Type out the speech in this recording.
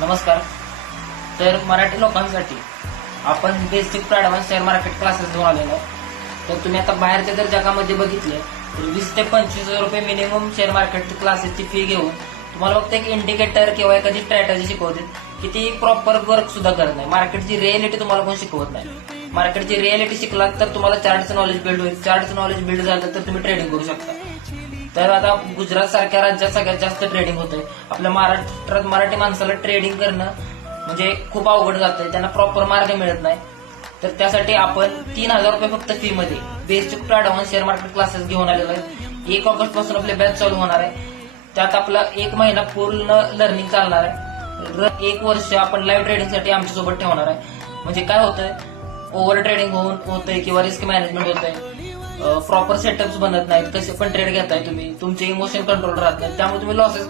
नमस्कार. तर मराठी लोकांसाठी आपण basic to advance share market classes घेऊन आलेलो आहे. तर तुम्ही आता बाहेरच्या जर जगामध्ये बघितले तर 20 ते 25 हजार रुपये मिनिमम शेअर मार्केट क्लासेसची फी घेऊन तुम्हाला फक्त एक इंडिकेटर किंवा एखादी स्ट्रॅटेजी शिकवते की ती प्रॉपर वर्क सुद्धा करत नाही. मार्केटची रिअलिटी तुम्हाला कोण शिकवत नाही. मार्केटची रिअलिटी शिकलात तर तुम्हाला चार्टचं नॉलेज बिल्ड होईल. चार्टचं नॉलेज बिल्ड झालं तर तुम्ही ट्रेडिंग करू शकता. तर आता गुजरात सारख्या राज्यात सगळ्यात जास्त ट्रेडिंग होतंय. आपल्या महाराष्ट्रात मराठी माणसाला ट्रेडिंग करणं म्हणजे खूप अवघड जातंय. त्यांना प्रॉपर मार्ग मिळत नाही. तर त्यासाठी आपण 3,000 रुपये फक्त फी मध्ये basic to advance share market classes घेऊन आलेलो आहे. 1 ऑगस्ट पासून आपले बॅच चालू होणार आहे. त्यात आपला 1 महिना पूर्ण लर्निंग चालणार आहे. 1 वर्ष आपण लाईव्ह ट्रेडिंगसाठी आमच्यासोबत ठेवणार आहे. म्हणजे काय होतंय, ओव्हर ट्रेडिंग होतंय किंवा रिस्क मॅनेजमेंट होतंय, प्रॉपर सेटअप्स बनत नाहीत, कसे पण ट्रेड घेताय तुम्ही, तुमचे इमोशन कंट्रोल राहत नाही, त्यामुळे तुम्ही लॉसेस